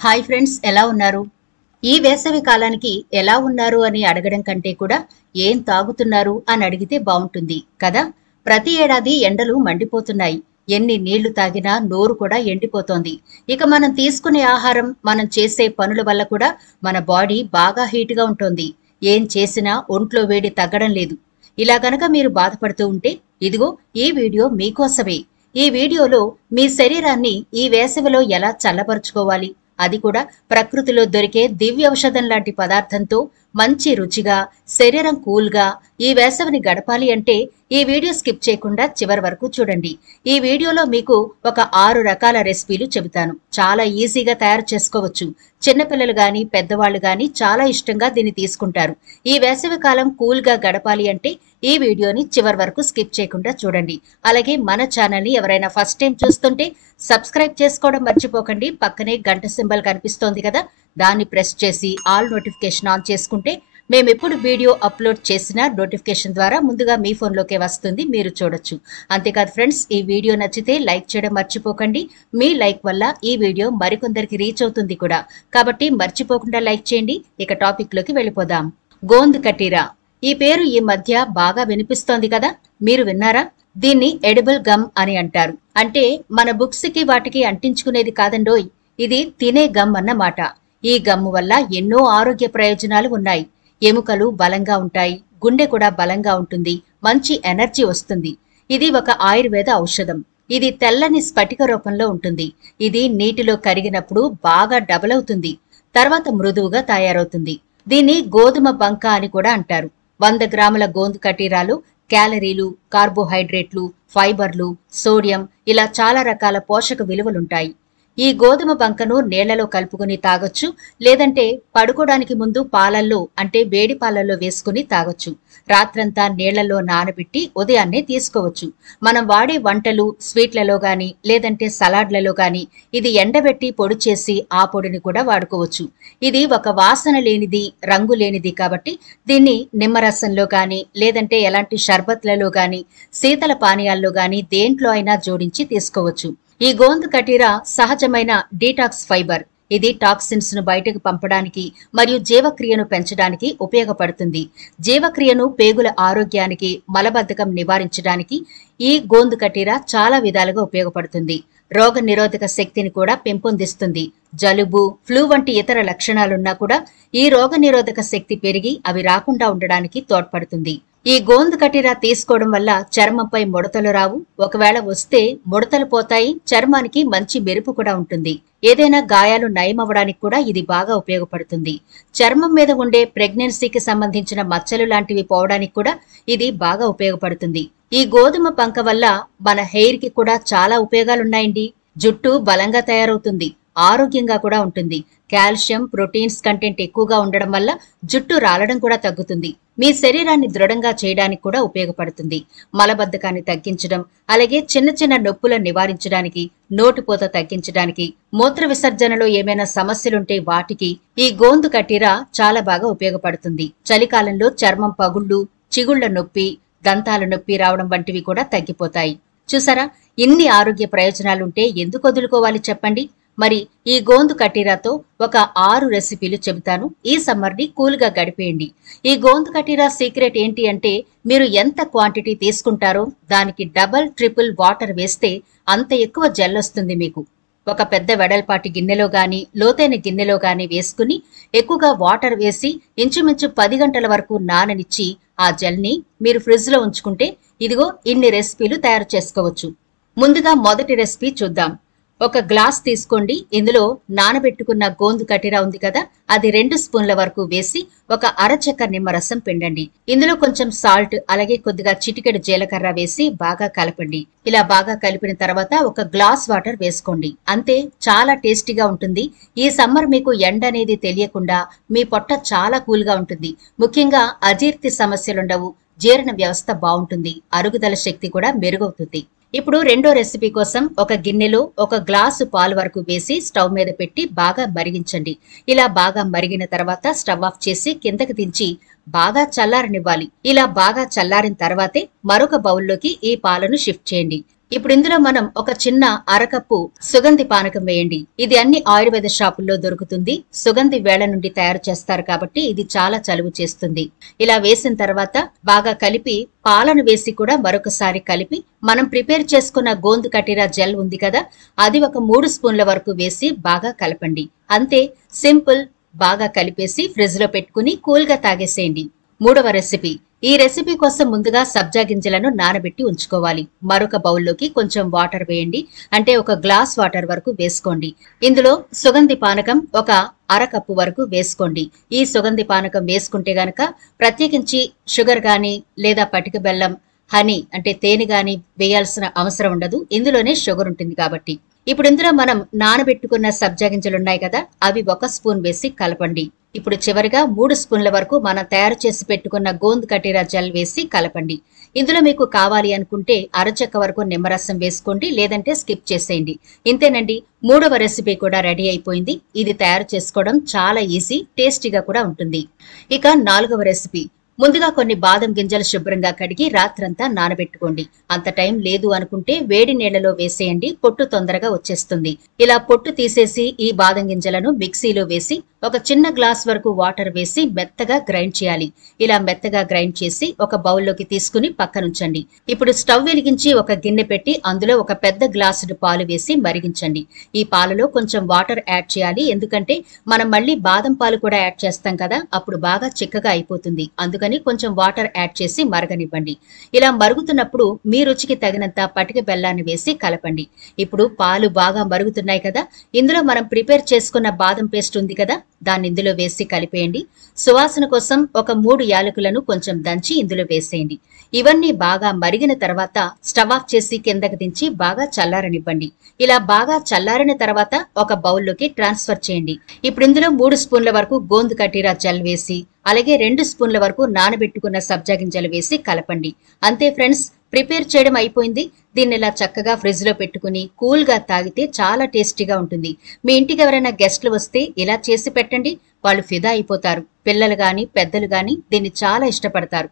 Hi friends, ఎలా ఉన్నారు? ఈ వేసవి కాలానికి ఎలా ఉన్నారు అని అడగడం కంటే కూడా ఏం తాగుతున్నారు అని అడిగితే బాగుంటుంది కదా. ప్రతి ఏడాది ఎండలు మండిపోతున్నాయి. ఎన్ని నీళ్లు తాగినా నోరు కూడా ఎండిపోతోంది. ఇక మనం తీసుకునే ఆహారం, మనం చేసే పనుల వల్ల కూడా మన బాడీ బాగా హీట్గా ఉంటుంది. ఏం చేసినా ఒంట్లో వేడి తగ్గడం లేదు. ఇలా గనక మీరు బాధపడుతూ ఉంటే ఇదిగో ఈ వీడియో మీకోసమే. ఈ వీడియోలో మీ శరీరాన్ని ఈ వేసవిలో ఎలా చల్లబరుచుకోవాలి, అది కూడా ప్రకృతిలో దొరికే దివ్య ఔషధం లాంటి పదార్థంతో మంచి రుచిగా, శరీరం కూల్గా ఈ వేసవిని గడపాలి అంటే ఈ వీడియో స్కిప్ చేయకుండా చివరి వరకు చూడండి. ఈ వీడియోలో మీకు ఒక 6 రకాల రెసిపీలు చెబుతాను. చాలా ఈజీగా తయారు చేసుకోవచ్చు. చిన్నపిల్లలు గాని పెద్దవాళ్ళు గాని చాలా ఇష్టంగా దీన్ని తీసుకుంటారు. ఈ వేసవి కాలం కూల్గా గడపాలి అంటే ఈ వీడియోని చివరి వరకు స్కిప్ చేయకుండా చూడండి. అలాగే మన ఛానల్ని ఎవరైనా ఫస్ట్ టైం చూస్తుంటే సబ్స్క్రైబ్ చేసుకోవడం మర్చిపోకండి. పక్కనే గంట సింబల్ కనిపిస్తోంది కదా, దాన్ని ప్రెస్ చేసి ఆల్ నోటిఫికేషన్ ఆన్ చేసుకుంటే మేమెప్పుడు వీడియో అప్లోడ్ చేసినా నోటిఫికేషన్ ద్వారా ముందుగా మీ ఫోన్లోకే వస్తుంది, మీరు చూడొచ్చు. అంతేకాదు ఫ్రెండ్స్, ఈ వీడియో నచ్చితే లైక్ చేయడం మర్చిపోకండి. మీ లైక్ వల్ల ఈ వీడియో మరికొందరికి రీచ్ అవుతుంది కూడా, కాబట్టి మర్చిపోకుండా లైక్ చేయండి. ఇక టాపిక్లోకి వెళ్ళిపోదాం. గోంద్ కటీరా, ఈ పేరు ఈ మధ్య బాగా వినిపిస్తోంది కదా, మీరు విన్నారా? దీన్ని ఎడిబుల్ గమ్ అని అంటారు. అంటే మన బుక్స్ కి వాటికి అంటించుకునేది కాదండోయ్, ఇది తినే గమ్ అన్నమాట. ఈ గమ్ము వల్ల ఎన్నో ఆరోగ్య ప్రయోజనాలు ఉన్నాయి. ఎముకలు బలంగా ఉంటాయి, గుండె కూడా బలంగా ఉంటుంది, మంచి ఎనర్జీ వస్తుంది. ఇది ఒక ఆయుర్వేద ఔషధం. ఇది తెల్లని స్ఫటిక రూపంలో ఉంటుంది. ఇది నీటిలో కరిగినప్పుడు బాగా డబల్ అవుతుంది, తర్వాత మృదువుగా తయారవుతుంది. దీన్ని గోధుమ బంక అని కూడా అంటారు. 100 గ్రాముల గోంద్ కటీరాలు క్యాలరీలు, కార్బోహైడ్రేట్లు, ఫైబర్లు, సోడియం ఇలా చాలా రకాల పోషక విలువలుంటాయి. ఈ గోధుమ బంకను నీళ్లలో కలుపుకుని తాగొచ్చు, లేదంటే పడుకోవడానికి ముందు పాలల్లో అంటే వేడి పాలల్లో వేసుకుని తాగొచ్చు. రాత్రంతా నీళ్లలో నానబెట్టి ఉదయాన్నే తీసుకోవచ్చు. మనం వాడే వంటలు, స్వీట్లలో గాని లేదంటే సలాడ్లలో గాని ఇది ఎండబెట్టి పొడి చేసి ఆ పొడిని కూడా వాడుకోవచ్చు. ఇది ఒక వాసన లేనిది, రంగు లేనిది కాబట్టి దీన్ని నిమ్మరసంలో గాని లేదంటే ఎలాంటి షర్బత్లలో గాని శీతల పానీయాల్లో గాని దేంట్లో అయినా జోడించి తీసుకోవచ్చు. ఈ గోంద్ కటీరా సహజమైన డీటాక్స్ ఫైబర్. ఇది టాక్సిన్స్ ను బయటకు పంపడానికి మరియు జీవక్రియను పెంచడానికి ఉపయోగపడుతుంది. జీవక్రియను, పేగుల ఆరోగ్యానికి, మలబద్ధకం నివారించడానికి ఈ గోంద్ కటీరా చాలా విధాలుగా ఉపయోగపడుతుంది. రోగ నిరోధక శక్తిని కూడా పెంపొందిస్తుంది. జలుబు, ఫ్లూ వంటి ఇతర లక్షణాలున్నా కూడా ఈ రోగ నిరోధక శక్తి పెరిగి అవి రాకుండా ఉండడానికి తోడ్పడుతుంది. ఈ గోంద్ కటీరా తీసుకోవడం వల్ల చర్మంపై ముడతలు రావు. ఒకవేళ వస్తే ముడతలు పోతాయి. చర్మానికి మంచి మెరుపు కూడా ఉంటుంది. ఏదైనా గాయాలు నయమవ్వడానికి కూడా ఇది బాగా ఉపయోగపడుతుంది. చర్మం మీద ఉండే ప్రెగ్నెన్సీకి సంబంధించిన మచ్చలు లాంటివి పోవడానికి కూడా ఇది బాగా ఉపయోగపడుతుంది. ఈ గోధుమ పంక వల్ల మన హెయిర్ కి కూడా చాలా ఉపయోగాలున్నాయండి. జుట్టు బలంగా తయారవుతుంది, ఆరోగ్యంగా కూడా ఉంటుంది. కాల్షియం, ప్రోటీన్స్ కంటెంట్ ఎక్కువగా ఉండడం వల్ల జుట్టు రాలడం కూడా తగ్గుతుంది. మీ శరీరాన్ని దృఢంగా చేయడానికి కూడా ఉపయోగపడుతుంది. మలబద్ధకాన్ని తగ్గించడం, అలాగే చిన్న చిన్న నొప్పులను నివారించడానికి, నోటిపూత తగ్గించడానికి, మూత్ర విసర్జనలో ఏమైనా సమస్యలుంటే వాటికి ఈ గోంద్ కటీరా చాలా బాగా ఉపయోగపడుతుంది. చలికాలంలో చర్మం పగుళ్లు, చిగుళ్ల నొప్పి, దంతాల నొప్పి రావడం వంటివి కూడా తగ్గిపోతాయి. చూసారా, ఇన్ని ఆరోగ్య ప్రయోజనాలుంటే ఎందుకు వదులుకోవాలి చెప్పండి. మరి ఈ గోంద్ కటీరాతో ఒక 6 రెసిపీలు చెబుతాను. ఈ సమ్మర్ని కూల్గా గడిపేయండి. ఈ గోంద్ కటీరా సీక్రెట్ ఏంటి అంటే, మీరు ఎంత క్వాంటిటీ తీసుకుంటారో దానికి డబల్, ట్రిపుల్ వాటర్ వేస్తే అంత ఎక్కువ జెల్ వస్తుంది మీకు. ఒక పెద్ద వెడల్పాటి గిన్నెలో గాని లోతైన గిన్నెలో గాని వేసుకుని ఎక్కువగా వాటర్ వేసి ఇంచుమించు 10 గంటల వరకు నాననిచ్చి ఆ జెల్ని మీరు ఫ్రిడ్జ్ లో ఉంచుకుంటే ఇదిగో ఇన్ని రెసిపీలు తయారు చేసుకోవచ్చు. ముందుగా మొదటి రెసిపీ చూద్దాం. ఒక గ్లాస్ తీసుకోండి. ఇందులో నానబెట్టుకున్న గోంద్ కటీరా ఉంది కదా, అది 2 స్పూన్ల వరకు వేసి ఒక అరచెక్క నిమ్మరసం పిండండి. ఇందులో కొంచెం సాల్ట్, అలాగే కొద్దిగా చిటికెడు జీలకర్ర వేసి బాగా కలపండి. ఇలా బాగా కలిపిన తర్వాత ఒక గ్లాస్ వాటర్ వేసుకోండి. అంతే, చాలా టేస్టీగా ఉంటుంది. ఈ సమ్మర్ మీకు ఎండ అనేది తెలియకుండా మీ పొట్ట చాలా కూల్గా ఉంటుంది. ముఖ్యంగా అజీర్తి సమస్యలుండవు, జీర్ణ వ్యవస్థ బాగుంటుంది, అరుగుదల శక్తి కూడా మెరుగవుతుంది. ఇప్పుడు రెండో రెసిపీ కోసం ఒక గిన్నెలో 1 గ్లాసు పాలు వరకు వేసి స్టవ్ మీద పెట్టి బాగా మరిగించండి. ఇలా బాగా మరిగిన తర్వాత స్టవ్ ఆఫ్ చేసి కిందకి దించి బాగా చల్లారనివ్వాలి. ఇలా బాగా చల్లారిన తర్వాతే మరొక బౌల్లోకి ఈ పాలను షిఫ్ట్ చేయండి. ఇప్పుడు ఇందులో మనం ఒక చిన్న అరకప్పు సుగంధి పానకం వేయండి. ఇది అన్ని ఆయుర్వేద షాపుల్లో దొరుకుతుంది. సుగంధి వేళ నుండి తయారు చేస్తారు కాబట్టి ఇది చాలా చలువ చేస్తుంది. ఇలా వేసిన తర్వాత బాగా కలిపి పాలను వేసి కూడా మరొకసారి కలిపి మనం ప్రిపేర్ చేసుకున్న గోందు కటిరా జెల్ ఉంది కదా, అది ఒక 3 స్పూన్ల వరకు వేసి బాగా కలపండి. అంతే, సింపుల్. బాగా కలిపేసి ఫ్రిడ్జ్ లో పెట్టుకుని కూల్ గా తాగేసేయండి. మూడవ రెసిపీ. ఈ రెసిపీ కోసం ముందుగా సబ్జా గింజలను నానబెట్టి ఉంచుకోవాలి. మరొక బౌల్లోకి కొంచెం వాటర్ వేయండి. అంటే ఒక గ్లాస్ వాటర్ వరకు వేసుకోండి. ఇందులో సుగంధి పానకం ఒక అరకప్పు వరకు వేసుకోండి. ఈ సుగంధి పానకం వేసుకుంటే గనక ప్రత్యేకించి షుగర్ గాని లేదా పటిక బెల్లం, హనీ అంటే తేనె గాని వేయాల్సిన అవసరం ఉండదు. ఇందులోనే షుగర్ ఉంటుంది కాబట్టి. ఇప్పుడు ఇందులో మనం నానబెట్టుకున్న సబ్జా గింజలున్నాయి కదా, అవి 1 స్పూన్ వేసి కలపండి. ఇప్పుడు చివరిగా 3 స్పూన్ల వరకు మనం తయారు చేసి పెట్టుకున్న గోందు కటీరా జెల్ వేసి కలపండి. ఇందులో మీకు కావాలి అనుకుంటే అరచెక్క వరకు నిమ్మరసం వేసుకోండి, లేదంటే స్కిప్ చేసేయండి. ఇంతేనండి, 3వ రెసిపీ కూడా రెడీ అయిపోయింది. ఇది తయారు చేసుకోవడం చాలా ఈజీ, టేస్టీగా కూడా ఉంటుంది. ఇక 4వ రెసిపీ. ముందుగా కొన్ని బాదం గింజలు శుభ్రంగా కడిగి రాత్రంతా నానబెట్టుకోండి. అంత టైం లేదు అనుకుంటే వేడి నీళ్లలో వేసేయండి, పొట్టు తొందరగా వచ్చేస్తుంది. ఇలా పొట్టు తీసేసి ఈ బాదం గింజలను మిక్సీలో వేసి ఒక చిన్న గ్లాస్ వరకు వాటర్ వేసి మెత్తగా గ్రైండ్ చేయాలి. ఇలా మెత్తగా గ్రైండ్ చేసి ఒక బౌల్లోకి తీసుకుని పక్కనుంచండి. ఇప్పుడు స్టవ్ వెలిగించి ఒక గిన్నె పెట్టి అందులో ఒక పెద్ద గ్లాసుడు పాలు వేసి మరిగించండి. ఈ పాలలో కొంచెం వాటర్ యాడ్ చేయాలి, ఎందుకంటే మనం మళ్ళీ బాదం పాలు కూడా యాడ్ చేస్తాం కదా, అప్పుడు బాగా చిక్కగా అయిపోతుంది. అందుకని కొంచెం వాటర్ యాడ్ చేసి మరగనివ్వండి. ఇలా మరుగుతున్నప్పుడు మీ రుచికి తగినంత పటిక బెల్లాన్ని వేసి కలపండి. ఇప్పుడు పాలు బాగా మరుగుతున్నాయి కదా, ఇందులో మనం ప్రిపేర్ చేసుకున్న బాదం పేస్ట్ ఉంది కదా, దాన్ని ఇందులో వేసి కలిపేయండి. సువాసన కోసం ఒక 3 యాలకులను కొంచెం దంచి ఇందులో వేసేయండి. ఇవన్నీ బాగా మరిగిన తర్వాత స్టవ్ ఆఫ్ చేసి కిందకి దించి బాగా చల్లారనివ్వండి. ఇలా బాగా చల్లారిన తర్వాత ఒక బౌల్లోకి ట్రాన్స్ఫర్ చేయండి. ఇప్పుడు ఇందులో 3 స్పూన్ల వరకు గోందు కటీరా జెల్ వేసి, అలాగే 2 స్పూన్ల వరకు నానబెట్టుకున్న సబ్జా గింజలు వేసి కలపండి. అంతే ఫ్రెండ్స్, ప్రిపేర్ చేయడం అయిపోయింది. దీన్ని ఇలా చక్కగా ఫ్రిడ్జ్ లో పెట్టుకుని కూల్ గా తాగితే చాలా టేస్టీగా ఉంటుంది. మీ ఇంటికి ఎవరైనా గెస్ట్లు వస్తే ఇలా చేసి పెట్టండి, వాళ్ళు ఫిదా అయిపోతారు. పిల్లలు గాని పెద్దలు గాని దీన్ని చాలా ఇష్టపడతారు.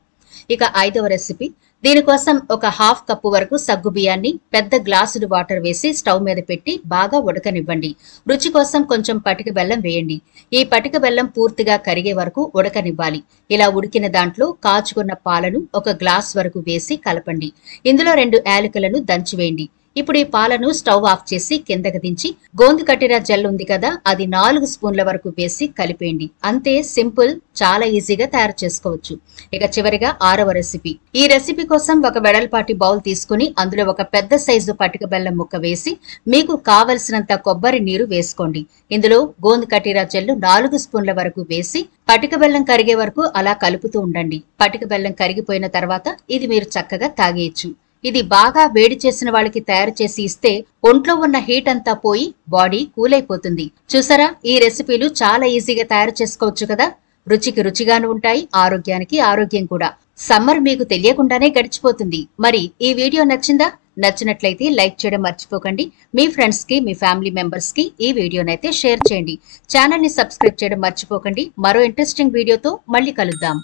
ఇక 5వ రెసిపీ. దీనికోసం ఒక హాఫ్ కప్పు వరకు సగ్గు బియ్యాన్ని పెద్ద గ్లాసుడు వాటర్ వేసి స్టవ్ మీద పెట్టి బాగా ఉడకనివ్వండి. రుచి కోసం కొంచెం పటిక బెల్లం వేయండి. ఈ పటిక బెల్లం పూర్తిగా కరిగే వరకు ఉడకనివ్వాలి. ఇలా ఉడికిన దాంట్లో కాచుకున్న పాలను ఒక గ్లాస్ వరకు వేసి కలపండి. ఇందులో 2 యాలకులను దంచివేయండి. ఇప్పుడు ఈ పాలను స్టవ్ ఆఫ్ చేసి కిందకి దించి గోందు కటీరా జెల్ ఉంది కదా, అది 4 స్పూన్ల వరకు వేసి కలిపేయండి. అంతే, సింపుల్, చాలా ఈజీగా తయారు చేసుకోవచ్చు. ఇక చివరిగా 6వ రెసిపీ. ఈ రెసిపీ కోసం ఒక వెడల్పాటి బౌల్ తీసుకుని అందులో ఒక పెద్ద సైజు పటిక బెల్లం ముక్క వేసి మీకు కావలసినంత కొబ్బరి నీరు వేసుకోండి. ఇందులో గోందు కటీరా జెల్ 4 స్పూన్ల వరకు వేసి పటిక బెల్లం కరిగే వరకు అలా కలుపుతూ ఉండండి. పటిక బెల్లం కరిగిపోయిన తర్వాత ఇది మీరు చక్కగా తాగేయచ్చు. ఇది బాగా వేడి చేసిన వాళ్ళకి తయారు చేసి ఇస్తే ఒంట్లో ఉన్న హీట్ అంతా పోయి బాడీ కూల్ అయిపోతుంది. చూసారా, ఈ రెసిపీలు చాలా ఈజీగా తయారు చేసుకోవచ్చు కదా. రుచికి రుచిగాను ఉంటాయి, ఆరోగ్యానికి ఆరోగ్యం కూడా. సమ్మర్ మీకు తెలియకుండానే గడిచిపోతుంది. మరి ఈ వీడియో నచ్చిందా? నచ్చినట్లయితే లైక్ చేయడం మర్చిపోకండి. మీ ఫ్రెండ్స్ కి, మీ ఫ్యామిలీ మెంబర్స్ కి ఈ వీడియోనైతే షేర్ చేయండి. ఛానల్ ని సబ్స్క్రైబ్ చేయడం మర్చిపోకండి. మరో ఇంట్రెస్టింగ్ వీడియోతో మళ్ళీ కలుద్దాం.